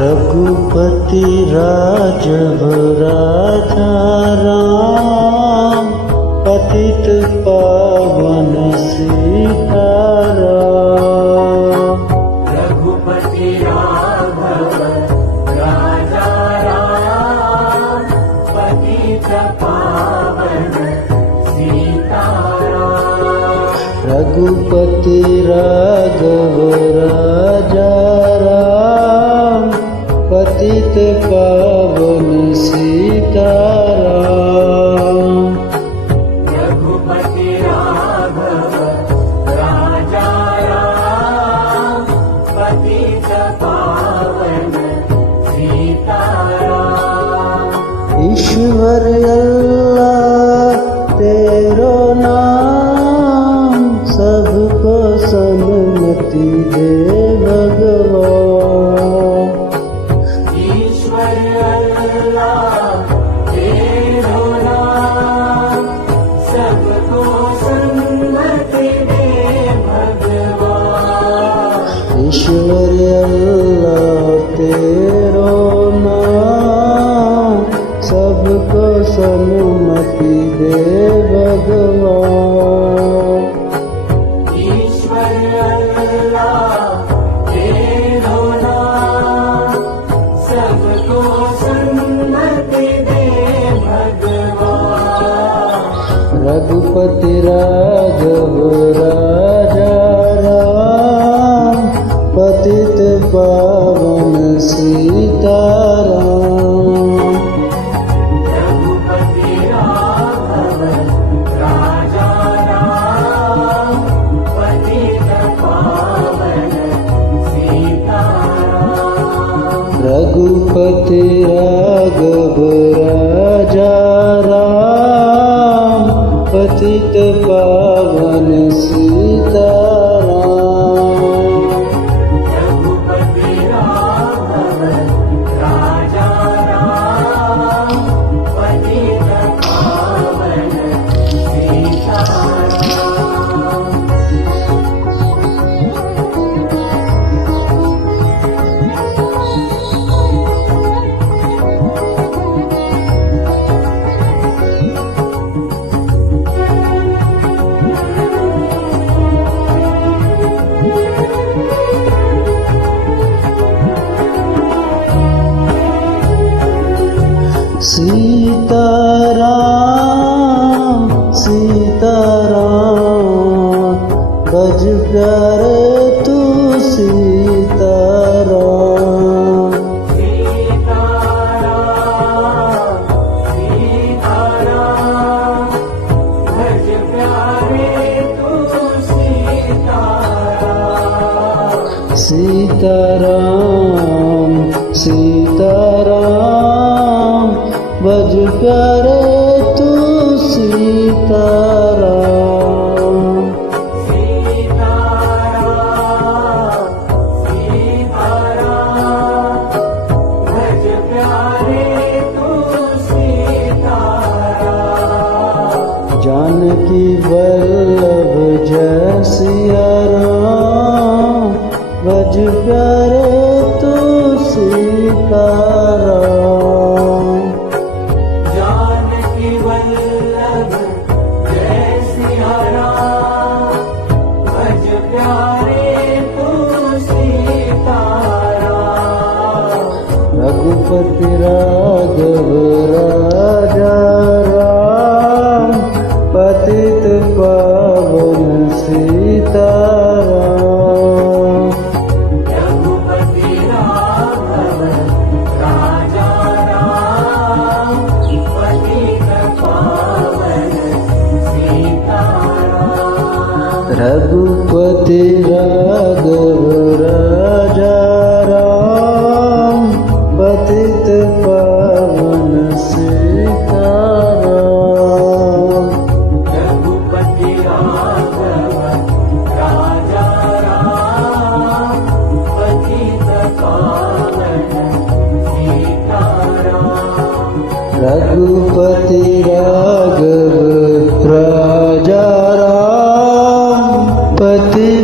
रघुपति राघव राजा राम, पतित पावन सीताराम। रघुपति राघव राजा राम, पतित पावन सीताराम। रघुपति राघव राजा राम, पतित पावन सीताराम। रघुपति राघव राजा राम, पतित पावन सीताराम। ईश्वर अल्लाह तेरो नाम, सबको सन्मति दे भगवान। ईश्वर अल्लाह तेरो नाम, सबको सन्मति दे भगवान। ईश्वर अल्लाह तेरो नाम, सबको सन्मति दे भगवान। ईश्वर अल्लाह तेरो नाम, सबको सन्मति दे भगवान। रघुपति राघव राजा राम, पतित पावन सीताराम। रघुपति राघव राजा राम, पतित पावन सीताराम। रघुपति राघव राजा राम, पतित पावन सीताराम। रघुपति राघव राजा राम, पतित पावन सीताराम। सीताराम सीताराम, बज प्यारे तू सीताराम। सीताराम सीताराम, भज प्यारे तू सीताराम। सीताराम सीताराम, बज प्यारे तू सीताराम। सीताराम सीताराम, भज प्यारे तू सीताराम। जानकी वल्लभ जय सिया राम, बज प्यारे तू सीताराम। जानकी वल्लभ जय सिया राम, भज प्यारे तू सीताराम। रघुपति राघव राजा राम, पतित पावन सीताराम। रघुपति राघव राजा राम, पतित पावन सीताराम। रघुपति राघव राजा राम, पतित पावन सीताराम। रघुपति राघव राजा राम, पतित पावन सीताराम। रघुपति राघव राजा राम, पतित